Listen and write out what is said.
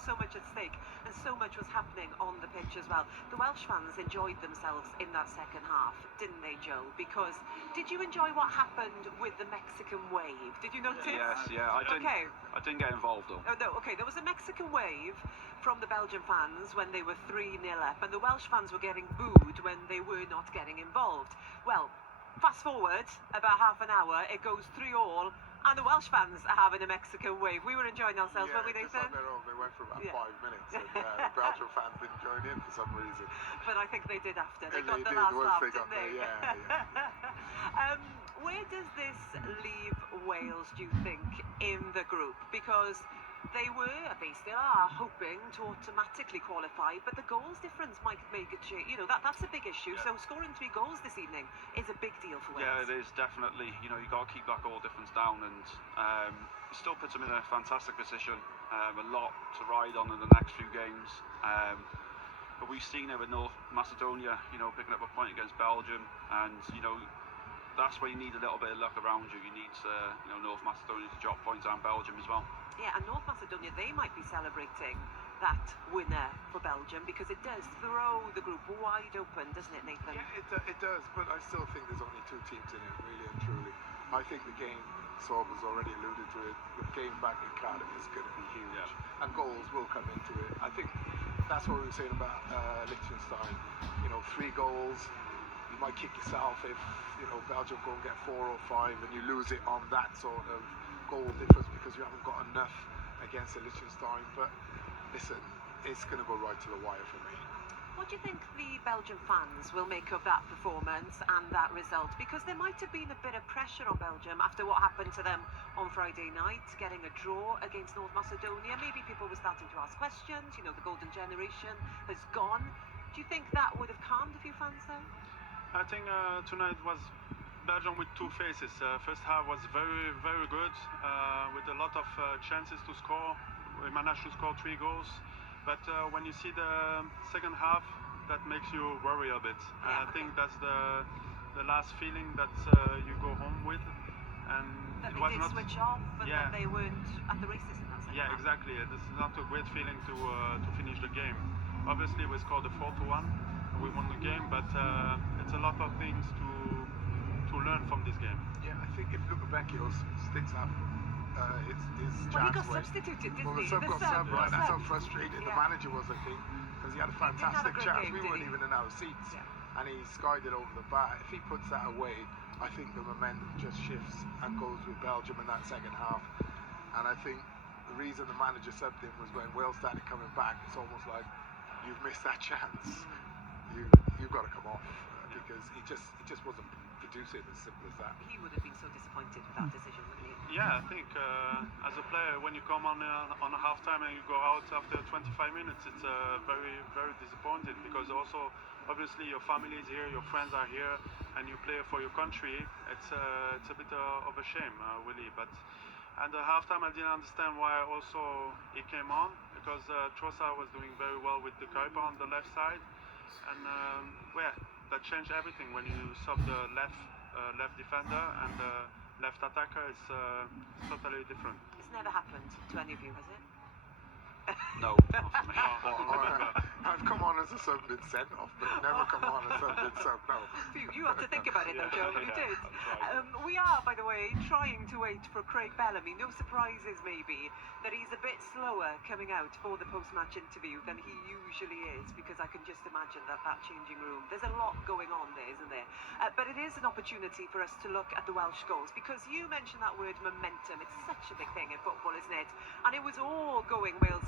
was so much at stake, and so much was happening on the pitch as well. The Welsh fans enjoyed themselves in that second half, didn't they, Joe? Because did you enjoy what happened with the Mexican wave? Did you notice? Yes, yeah. I didn't get involved though. Oh no, okay. There was a Mexican wave from the Belgian fans when they were 3-0 up, and the Welsh fans were getting booed when they were not getting involved. Well, fast forward about half an hour, it goes 3-3, and the Welsh fans are having a Mexican wave. We were enjoying ourselves, weren't we, Nathan? Just on their own. They went for about 5 minutes, and the Belgian fans didn't join in for some reason. But I think they did after. They got the did, last laugh, they didn't they? Where does this leave Wales, do you think, in the group? Because they still are hoping to automatically qualify, but the goals difference might make it change. You know, that's a big issue. So scoring 3 goals this evening is a big deal for Wales. Yeah, it is definitely. You know, you got to keep that goal difference down, and it still puts them in a fantastic position. A lot to ride on in the next few games. But we've seen it with North Macedonia, you know, picking up a point against Belgium, and you know, that's where you need a little bit of luck around you. You need you know, North Macedonia to drop points, and Belgium as well. Yeah, and North Macedonia, they might be celebrating that winner for Belgium, because it does throw the group wide open, doesn't it, Nathan? Yeah, it does, but I still think there's only 2 teams in it, really and truly. I think the game, Saab has already alluded to it, the game back in Cardiff is going to be huge, and goals will come into it. I think that's what we were saying about Liechtenstein. You know, 3 goals, you might kick yourself if, you know, Belgium go and get 4 or 5 and you lose it on that sort of goal difference because you haven't got enough against Liechtenstein. But listen, it's going to go right to the wire for me. What do you think the Belgian fans will make of that performance and that result? Because there might have been a bit of pressure on Belgium after what happened to them on Friday night, getting a draw against North Macedonia. Maybe people were starting to ask questions. You know, the golden generation has gone. Do you think that would have calmed a few fans though? I think tonight was Belgium with 2 faces. First half was very, very good, with a lot of chances to score. We managed to score 3 goals, but when you see the second half, that makes you worry a bit. Yeah, I think that's the last feeling that you go home with, and that it they was did not switch off, and that they weren't at the races in that second half. Exactly. This is not a great feeling to finish the game. Obviously, we scored a 4-1. We won the game, but it's a lot of things to learn from this game. Yeah, I think if Luca Vecchio's sticks up his chance. He got substituted, didn't he? Sub got sub, right? That's how frustrated the manager was, I think, because he had a fantastic chance. We weren't even in our seats, and he skied it over the bar. If he puts that away, I think the momentum just shifts and goes with Belgium in that second half. And I think the reason the manager subbed him was when Wales started coming back. It's almost like you've missed that chance. You've got to come off because he just wasn't producing, as simple as that. He would have been so disappointed with that decision, wouldn't he? Yeah, I think as a player, when you come on a half time and you go out after 25 minutes, it's very, very disappointing, because also obviously your family is here, your friends are here, and you play for your country. It's a bit of a shame, really. But at the half time, I didn't understand why also he came on, because Trossard was doing very well with the Kuiper on the left side. And that changed everything when you sub the left defender and the left attacker. It's totally different. It's never happened to any of you, has it? No. I've come on as a sub been sent off, but never come on as a been subbed. No. You have to think about it though, Joe. You did. We are, by the way, trying to wait for Craig Bellamy. No surprises, maybe, that he's a bit slower coming out for the post-match interview than he usually is, because I can just imagine that changing room. There's a lot going on there, isn't there? But it is an opportunity for us to look at the Welsh goals, because you mentioned that word momentum. It's such a big thing in football, isn't it? And it was all going Wales